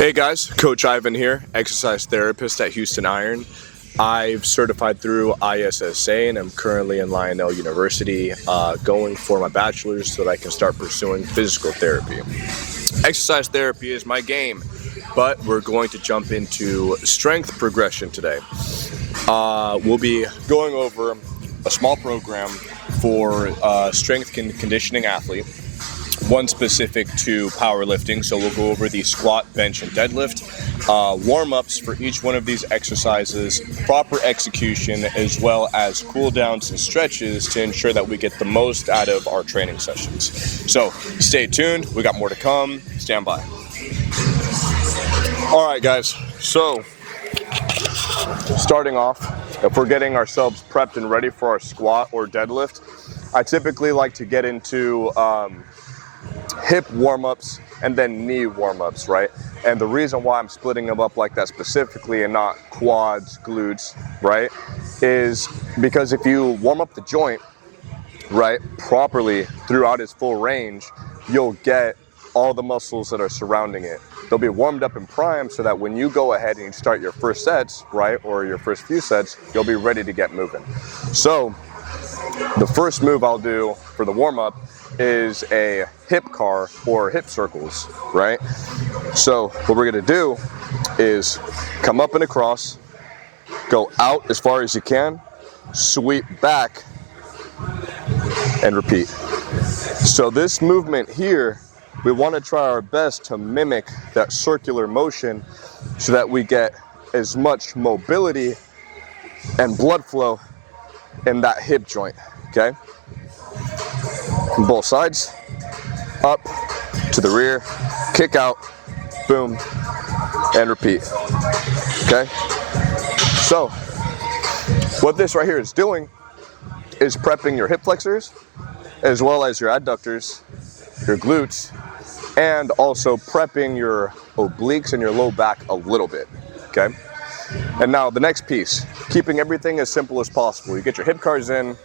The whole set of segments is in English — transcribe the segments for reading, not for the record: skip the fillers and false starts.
Hey guys, Coach Ivan here, exercise therapist at Houston Iron. I've certified through ISSA and I'm currently in Lionel University going for my bachelor's so that I can start pursuing physical therapy. Exercise therapy is my game, but we're going to jump into strength progression today. We'll be going over a small program for strength conditioning athlete, one specific to powerlifting. So we'll go over the squat, bench, and deadlift, warm-ups for each one of these exercises, proper execution, as well as cool downs and stretches to ensure that we get the most out of our training sessions. So stay tuned, we got more to come, stand by. All right guys, so starting off, if we're getting ourselves prepped and ready for our squat or deadlift, I typically like to get into hip warm-ups and then knee warm-ups, right? And the reason why I'm splitting them up like that specifically and not quads, glutes, right, is because if you warm up the joint, right, properly throughout its full range, you'll get all the muscles that are surrounding it. They'll be warmed up and primed so that when you go ahead and you start your first sets, right, or your first few sets, you'll be ready to get moving. So the first move I'll do for the warm-up is a hip car or hip circles, right? So what we're gonna do is come up and across, go out as far as you can, sweep back, and repeat. So this movement here, we wanna try our best to mimic that circular motion so that we get as much mobility and blood flow in that hip joint, okay? From both sides, up to the rear, kick out, boom, and repeat, okay? So what this right here is doing is prepping your hip flexors as well as your adductors, your glutes, and also prepping your obliques and your low back a little bit, okay? And now the next piece, keeping everything as simple as possible. You get your hip cars in,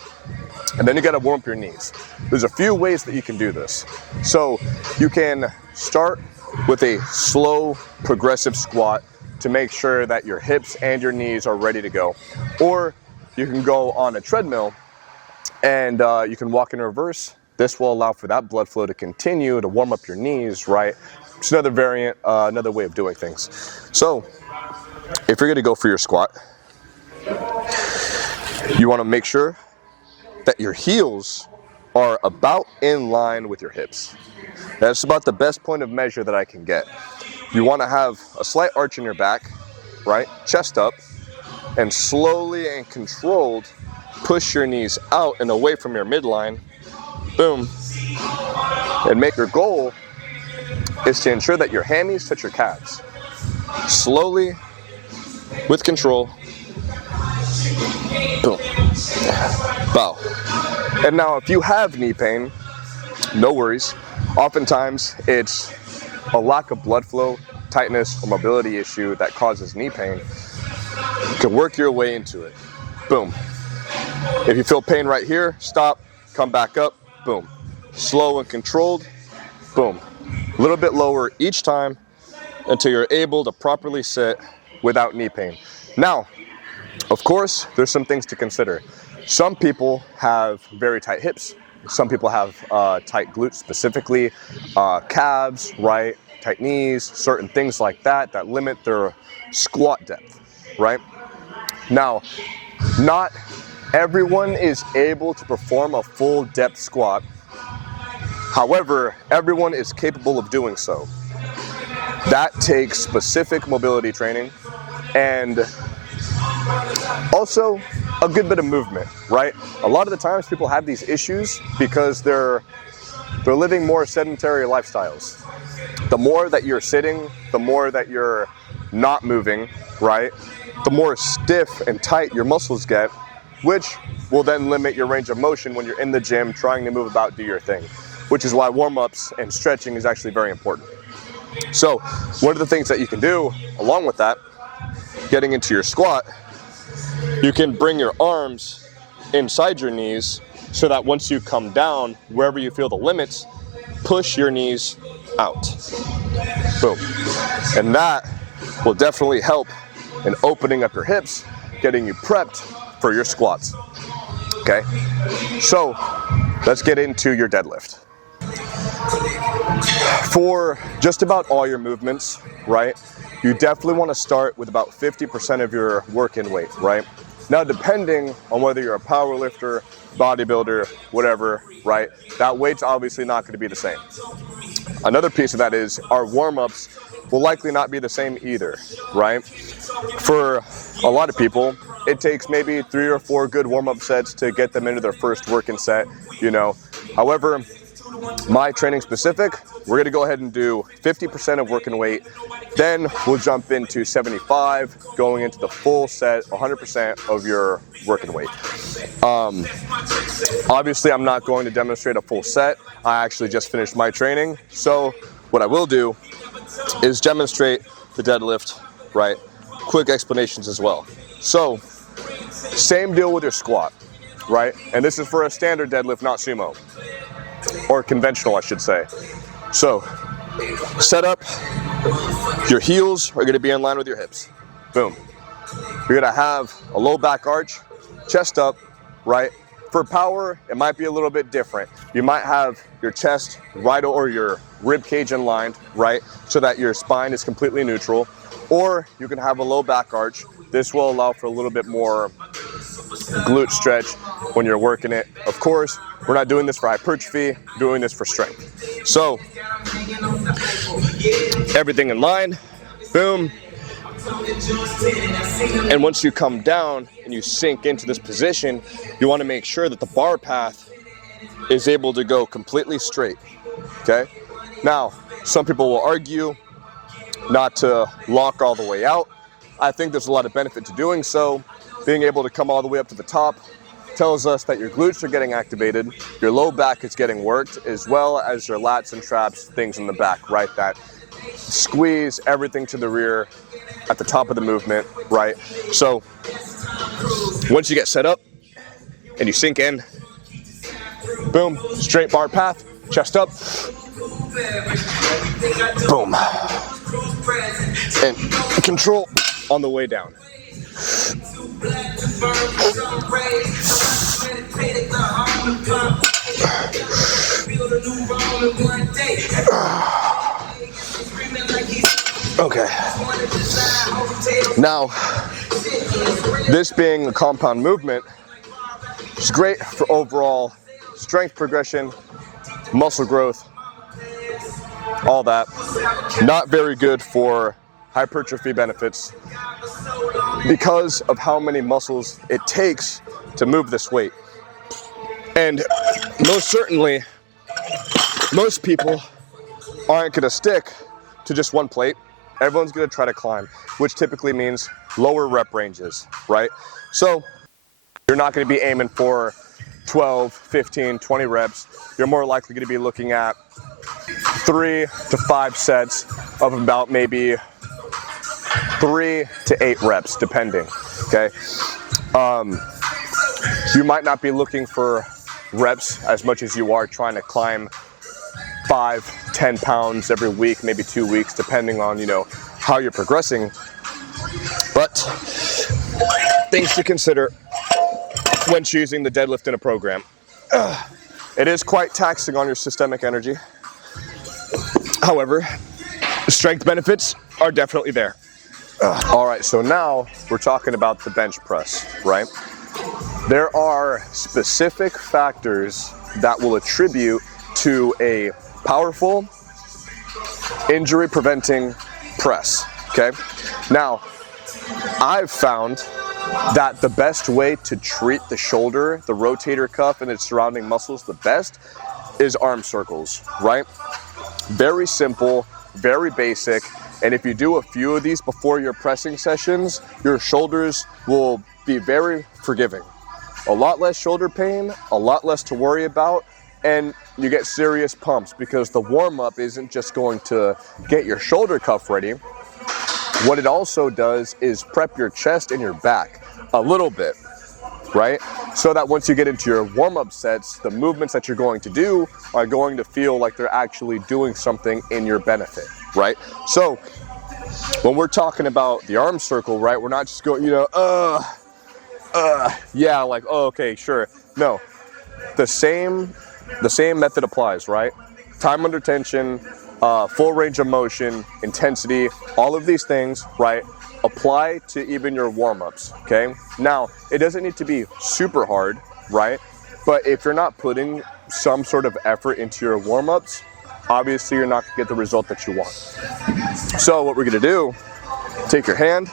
and then you gotta warm up your knees. There's a few ways that you can do this. So you can start with a slow, progressive squat to make sure that your hips and your knees are ready to go. Or you can go on a treadmill and you can walk in reverse. This will allow for that blood flow to continue to warm up your knees, right? It's another variant, another way of doing things. So if you're gonna go for your squat, you wanna make sure that your heels are about in line with your hips. That's about the best point of measure that I can get. You wanna have a slight arch in your back, right? Chest up, and slowly and controlled push your knees out and away from your midline, boom. And make your goal is to ensure that your hammies touch your calves. Slowly, with control, boom, bow. And now if you have knee pain, no worries. Oftentimes it's a lack of blood flow, tightness, or mobility issue that causes knee pain. You can work your way into it, boom. If you feel pain right here, stop, come back up, boom. Slow and controlled, boom. A little bit lower each time until you're able to properly sit without knee pain. Now, of course, there's some things to consider. Some people have very tight hips. Some people have tight glutes specifically, calves, right? Tight knees, certain things like that that limit their squat depth, right? Now, not everyone is able to perform a full depth squat. However, everyone is capable of doing so. That takes specific mobility training and also a good bit of movement, right? A lot of the times people have these issues because they're living more sedentary lifestyles. The more that you're sitting, the more that you're not moving, right? The more stiff and tight your muscles get, which will then limit your range of motion when you're in the gym trying to move about, do your thing, which is why warm-ups and stretching is actually very important. So one of the things that you can do along with that, getting into your squat, you can bring your arms inside your knees so that once you come down, wherever you feel the limits, push your knees out. Boom. And that will definitely help in opening up your hips, getting you prepped for your squats. Okay, so let's get into your deadlift. For just about all your movements, right, you definitely want to start with about 50% of your work-in weight, right? Now, depending on whether you're a power lifter, bodybuilder, whatever, right, that weight's obviously not going to be the same. Another piece of that is our warm-ups will likely not be the same either, right? For a lot of people, it takes maybe 3 or 4 good warm-up sets to get them into their first working set, you know. However, my training specific, we're gonna go ahead and do 50% of working weight. Then we'll jump into 75, going into the full set, 100% of your working weight. Obviously, I'm not going to demonstrate a full set. I actually just finished my training. So what I will do is demonstrate the deadlift, right? Quick explanations as well. So, same deal with your squat, right? And this is for a standard deadlift, not sumo. Or conventional, I should say. So, set up, your heels are gonna be in line with your hips. Boom. You're gonna have a low back arch, chest up, right? For power, it might be a little bit different. You might have your chest right or your rib cage in line, right? So that your spine is completely neutral. Or you can have a low back arch. This will allow for a little bit more glute stretch when you're working it. Of course, we're not doing this for hypertrophy, we're doing this for strength. So, everything in line, boom. And once you come down and you sink into this position, you want to make sure that the bar path is able to go completely straight, okay? Now, some people will argue not to lock all the way out. I think there's a lot of benefit to doing so. Being able to come all the way up to the top tells us that your glutes are getting activated, your low back is getting worked, as well as your lats and traps, things in the back, right? That squeeze everything to the rear at the top of the movement, right? So once you get set up and you sink in, boom, straight bar path, chest up, boom, and control on the way down. Okay. Now, this being a compound movement, it's great for overall strength progression, muscle growth, all that. Not very good for hypertrophy benefits because of how many muscles it takes to move this weight. And most certainly, most people aren't gonna stick to just one plate. Everyone's gonna try to climb, which typically means lower rep ranges, right? So you're not gonna be aiming for 12, 15, 20 reps. You're more likely gonna be looking at 3 to 5 sets of about maybe 3 to 8 reps, depending, okay? You might not be looking for reps as much as you are trying to climb 5, 10 pounds every week, maybe 2 weeks, depending on, you know, how you're progressing. But things to consider when choosing the deadlift in a program. It is quite taxing on your systemic energy. However, strength benefits are definitely there. All right, so now we're talking about the bench press, right? There are specific factors that will attribute to a powerful, injury-preventing press, okay? Now, I've found that the best way to treat the shoulder, the rotator cuff, and its surrounding muscles the best is arm circles, right? Very simple, very basic, and if you do a few of these before your pressing sessions, your shoulders will be very forgiving. A lot less shoulder pain, a lot less to worry about, and you get serious pumps because the warm-up isn't just going to get your shoulder cuff ready. What it also does is prep your chest and your back a little bit, right? So that once you get into your warm-up sets, the movements that you're going to do are going to feel like they're actually doing something in your benefit, right? So when we're talking about the arm circle, right, we're not just going, yeah, like, oh, okay, sure. No, the same method applies, right? Time under tension, full range of motion, intensity, all of these things, right, apply to even your warm-ups, okay? Now, it doesn't need to be super hard, right? But if you're not putting some sort of effort into your warm-ups, obviously you're not gonna get the result that you want. So what we're gonna do, take your hand,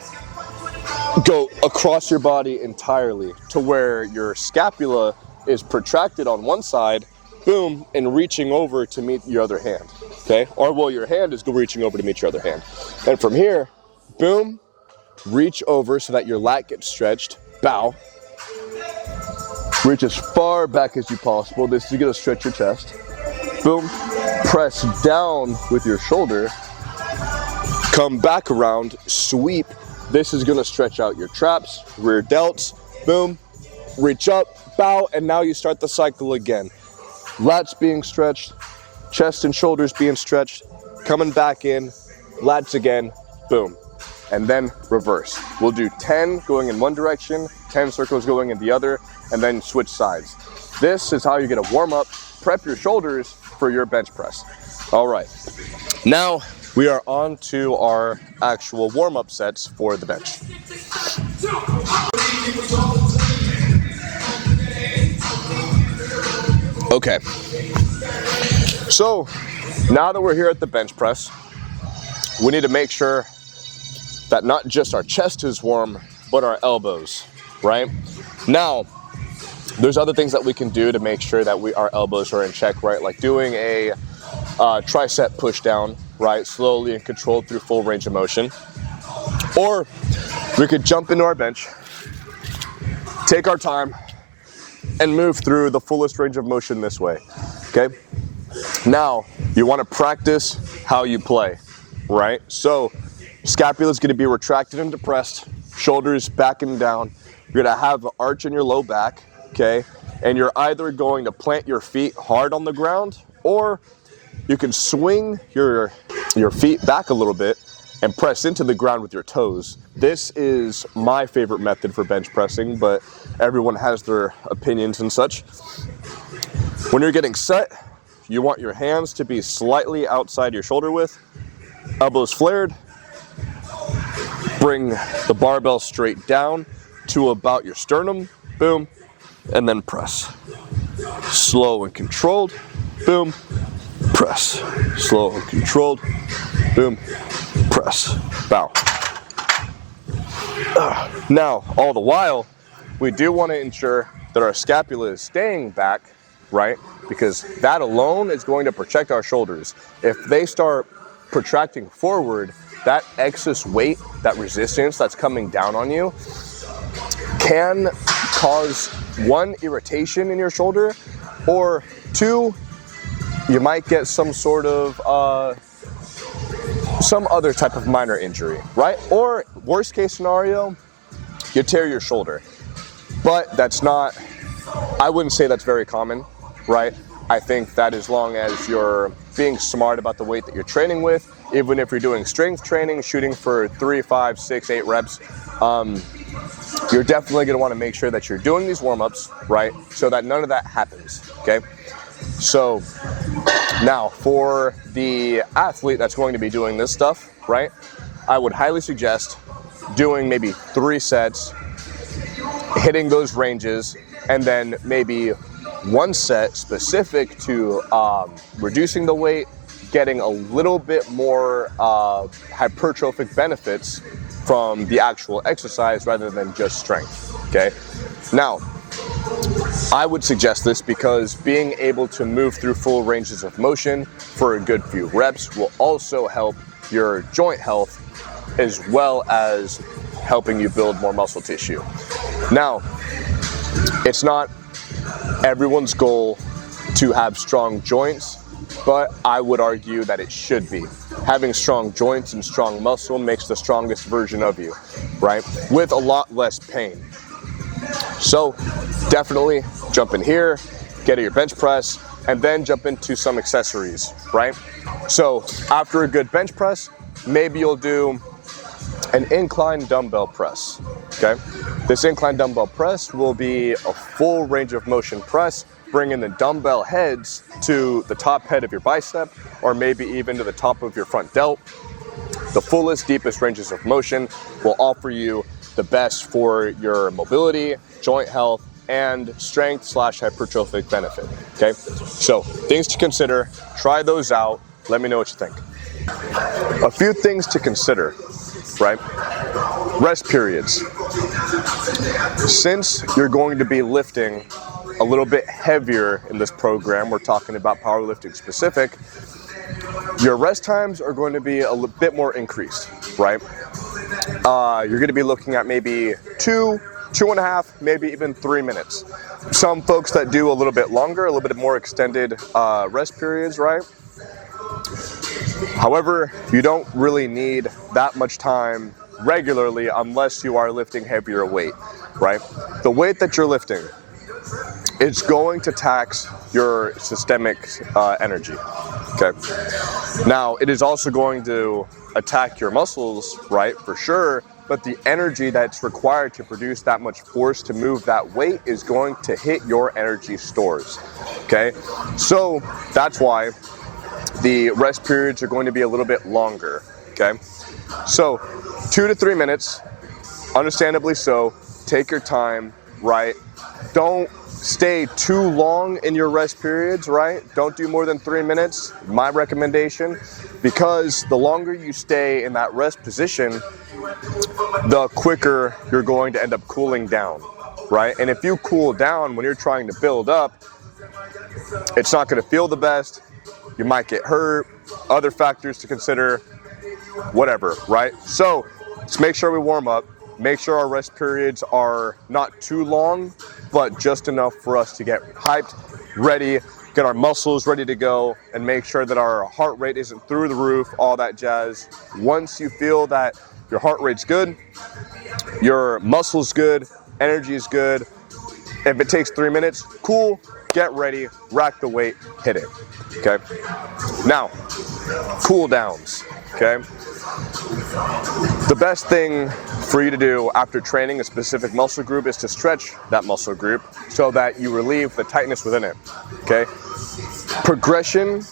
go across your body entirely to where your scapula is protracted on one side, boom, and reaching over to meet your other hand, okay? Or, well, your hand is reaching over to meet your other hand. And from here, boom, reach over so that your lat gets stretched, bow. Reach as far back as you possible. This is gonna stretch your chest. Boom, press down with your shoulder, come back around, sweep. This is gonna stretch out your traps, rear delts, boom, reach up, bow, and now you start the cycle again. Lats being stretched, chest and shoulders being stretched, coming back in, lats again, boom. And then reverse. We'll do 10 going in one direction, 10 circles going in the other, and then switch sides. This is how you get a warm up, prep your shoulders for your bench press. All right, now we are on to our actual warm up sets for the bench. Okay, so now that we're here at the bench press, we need to make sure that not just our chest is warm, but our elbows, right? Now, there's other things that we can do to make sure that our elbows are in check, right? Like doing a tricep push down, right? Slowly and controlled through full range of motion. Or we could jump into our bench, take our time, and move through the fullest range of motion this way, okay? Now, you wanna practice how you play, right? So, scapula is gonna be retracted and depressed, shoulders back and down. You're gonna have an arch in your low back, okay? And you're either going to plant your feet hard on the ground, or you can swing your feet back a little bit and press into the ground with your toes. This is my favorite method for bench pressing, but everyone has their opinions and such. When you're getting set, you want your hands to be slightly outside your shoulder width, elbows flared. Bring the barbell straight down to about your sternum, boom, and then press. Slow and controlled, boom, press. Slow and controlled, boom, press, bow. Now, all the while, we do want to ensure that our scapula is staying back, right? Because that alone is going to protect our shoulders. If they start protracting forward, that excess weight, that resistance that's coming down on you can cause one, irritation in your shoulder, or two, you might get some sort of some other type of minor injury, right? Or worst case scenario, you tear your shoulder. But that's not, I wouldn't say that's very common, right? I think that as long as you're being smart about the weight that you're training with, even if you're doing strength training, shooting for 3, 5, 6, 8 reps, you're definitely gonna wanna make sure that you're doing these warm-ups, right? So that none of that happens, okay? So now for the athlete that's going to be doing this stuff, right? I would highly suggest doing maybe 3 sets, hitting those ranges, and then maybe 1 set specific to reducing the weight, getting a little bit more hypertrophic benefits from the actual exercise rather than just strength, okay? Now, I would suggest this because being able to move through full ranges of motion for a good few reps will also help your joint health as well as helping you build more muscle tissue. Now, it's not everyone's goal to have strong joints, but I would argue that it should be. Having strong joints and strong muscle makes the strongest version of you, right? With a lot less pain. So definitely jump in here, get at your bench press, and then jump into some accessories, right? So after a good bench press, maybe you'll do an incline dumbbell press, okay? This incline dumbbell press will be a full range of motion press, bringing the dumbbell heads to the top head of your bicep, or maybe even to the top of your front delt. The fullest, deepest ranges of motion will offer you the best for your mobility, joint health, and strength/hypertrophic benefit, okay? So things to consider, try those out, let me know what you think. A few things to consider, right? Rest periods. Since you're going to be lifting a little bit heavier in this program, we're talking about powerlifting specific, your rest times are going to be a bit more increased, right? You're going to be looking at maybe 2.5, maybe even 3 minutes. Some folks that do a little bit longer, a little bit more extended rest periods, right? However, you don't really need that much time regularly unless you are lifting heavier weight, right? The weight that you're lifting, it's going to tax your systemic energy, okay? Now, it is also going to attack your muscles, right, for sure, but the energy that's required to produce that much force to move that weight is going to hit your energy stores, okay? So that's why the rest periods are going to be a little bit longer, okay? So 2 to 3 minutes, understandably so, take your time, right? Don't stay too long in your rest periods, right? Don't do more than 3 minutes, my recommendation, because the longer you stay in that rest position, the quicker you're going to end up cooling down, right? And if you cool down when you're trying to build up, it's not going to feel the best. You might get hurt, other factors to consider, whatever, right? So let's make sure we warm up, make sure our rest periods are not too long, but just enough for us to get hyped, ready, get our muscles ready to go, and make sure that our heart rate isn't through the roof, all that jazz. Once you feel that your heart rate's good, your muscles good, energy is good, if it takes 3 minutes, cool, get ready, rack the weight, hit it, okay? Now, cool downs, okay? The best thing for you to do after training a specific muscle group is to stretch that muscle group so that you relieve the tightness within it, okay? Progression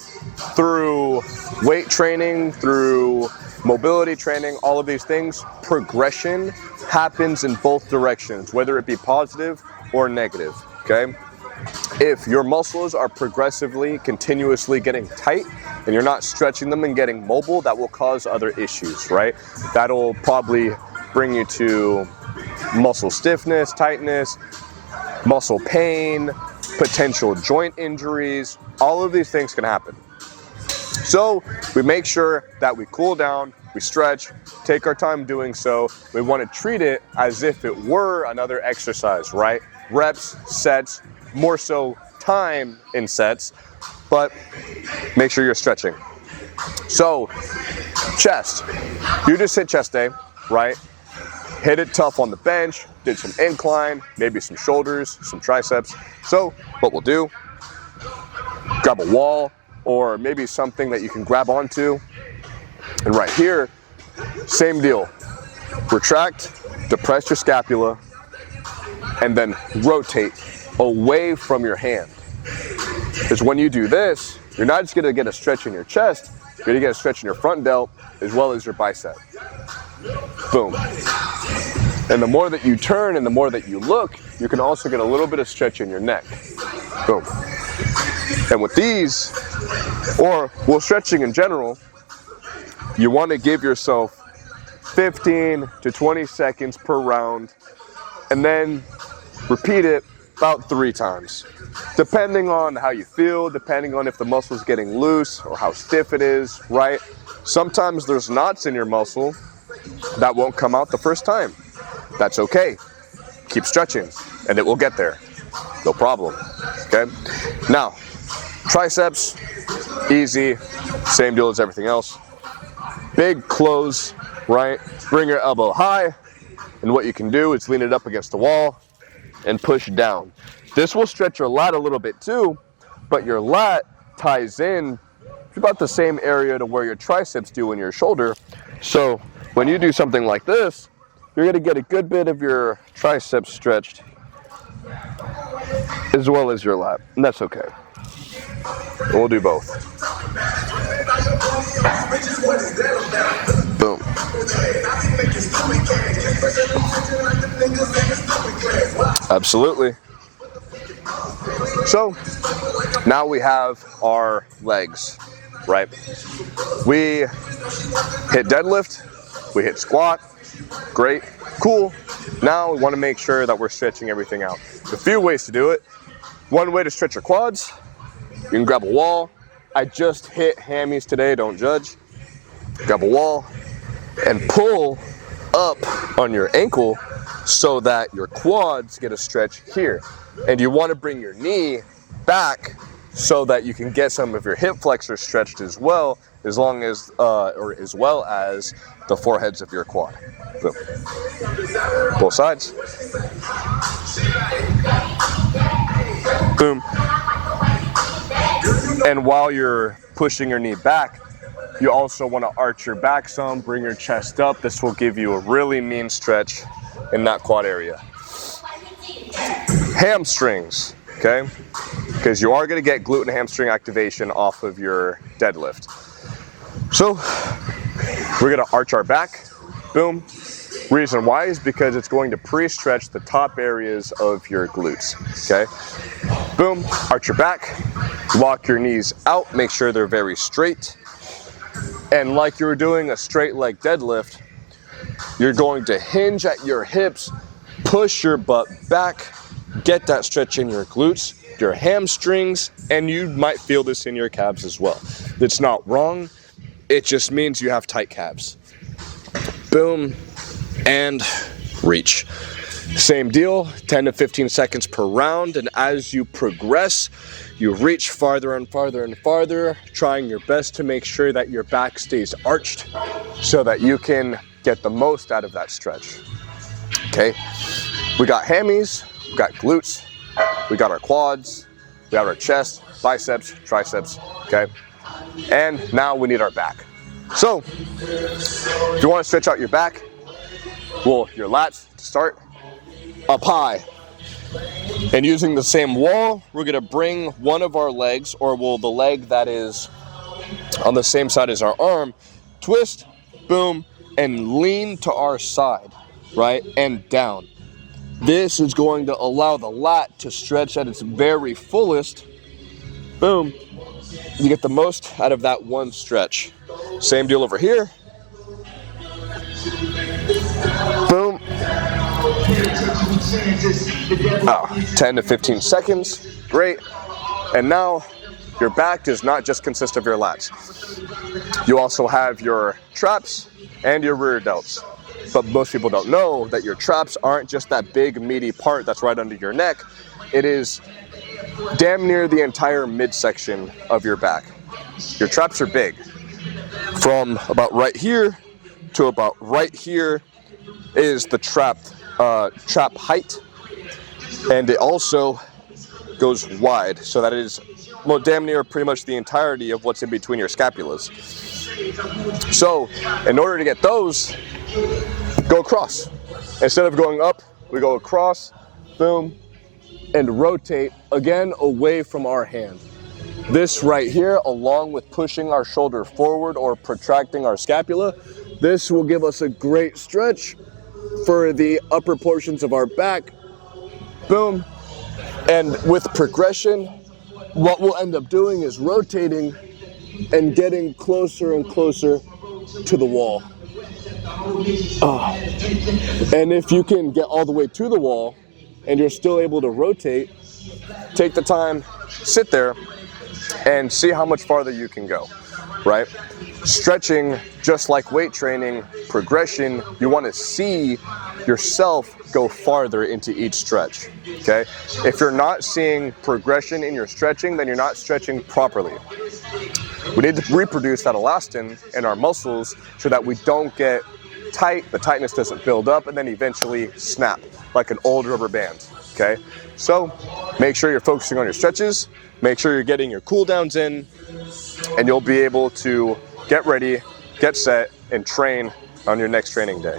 through weight training, through mobility training, all of these things, progression happens in both directions, whether it be positive or negative, okay? If your muscles are progressively, continuously getting tight and you're not stretching them and getting mobile, that will cause other issues, right? That'll probably bring you to muscle stiffness, tightness, muscle pain, potential joint injuries. All of these things can happen. So we make sure that we cool down, we stretch, take our time doing so. We want to treat it as if it were another exercise, right? Reps, sets, more so time in sets, but make sure you're stretching. So chest, you just hit chest day, right? Hit it tough on the bench, did some incline, maybe some shoulders, some triceps. So what we'll do, grab a wall or maybe something that you can grab onto. And right here, same deal. Retract, depress your scapula, and then rotate away from your hand. Because when you do this, you're not just gonna get a stretch in your chest, you're gonna get a stretch in your front delt as well as your bicep. Boom. And the more that you turn and the more that you look, you can also get a little bit of stretch in your neck. Boom. And with these, or well, stretching in general, you wanna give yourself 15 to 20 seconds per round, and then repeat it about 3 times. Depending on how you feel, depending on if the muscle's getting loose or how stiff it is, right? Sometimes there's knots in your muscle that won't come out the first time. That's okay. Keep stretching and it will get there. No problem, okay? Now, triceps, easy, same deal as everything else. Big close, right? Bring your elbow high, and what you can do is lean it up against the wall, and push down. This will stretch your lat a little bit too, but your lat ties in about the same area to where your triceps do in your shoulder. So when you do something like this, you're gonna get a good bit of your triceps stretched as well as your lat, and that's okay. And we'll do both. Boom. Absolutely. So now we have our legs, right? We hit deadlift, we hit squat, great, cool. Now we want to make sure that we're stretching everything out. A few ways to do it. One way to stretch your quads, you can grab a wall. I just hit hammies today, don't judge. Grab a wall and pull up on your ankle so that your quads get a stretch here. And you want to bring your knee back so that you can get some of your hip flexors stretched as well, as well as the foreheads of your quad. Boom. Both sides. Boom. And while you're pushing your knee back, you also want to arch your back some, bring your chest up. This will give you a really mean stretch in that quad area. Hamstrings, okay? Because you are going to get glute and hamstring activation off of your deadlift. So we're going to arch our back. Boom. Reason why is because it's going to pre-stretch the top areas of your glutes, okay? Boom, arch your back, lock your knees out, make sure they're very straight. And like you were doing a straight leg deadlift, you're going to hinge at your hips, push your butt back, get that stretch in your glutes, your hamstrings, and you might feel this in your calves as well. It's not wrong, it just means you have tight calves. Boom, and reach. Same deal, 10 to 15 seconds per round, and as you progress, you reach farther and farther and farther, trying your best to make sure that your back stays arched so that you can get the most out of that stretch. Okay, we got hammies, we got glutes, we got our quads, we got our chest, biceps, triceps, okay? And now we need our back. So, if you want to stretch out your back, well, your lats to start, up high. And using the same wall, we're gonna bring one of our legs, or the leg that is on the same side as our arm, twist, boom, and lean to our side, right, and down. This is going to allow the lat to stretch at its very fullest. Boom. You get the most out of that one stretch. Same deal over here. Boom. 10 to 15 seconds. Great. And now your back does not just consist of your lats. You also have your traps and your rear delts. But most people don't know that your traps aren't just that big meaty part that's right under your neck. It is damn near the entire midsection of your back. Your traps are big. From about right here to about right here is the trap height, and it also goes wide, so that it is, well, damn near pretty much the entirety of what's in between your scapulas. So in order to get those, go across. Instead of going up, we go across, boom, and rotate again away from our hand. This right here, along with pushing our shoulder forward or protracting our scapula, this will give us a great stretch for the upper portions of our back. Boom. And with progression, what we'll end up doing is rotating and getting closer and closer to the wall. And if you can get all the way to the wall and you're still able to rotate, take the time, sit there, and see how much farther you can go, right? Stretching, just like weight training, progression, you want to see yourself go farther into each stretch, okay? If you're not seeing progression in your stretching, then you're not stretching properly. We need to reproduce that elastin in our muscles so that we don't get tight, the tightness doesn't build up, and then eventually snap like an old rubber band, okay? So make sure you're focusing on your stretches, make sure you're getting your cool downs in, and you'll be able to get ready, get set, and train on your next training day.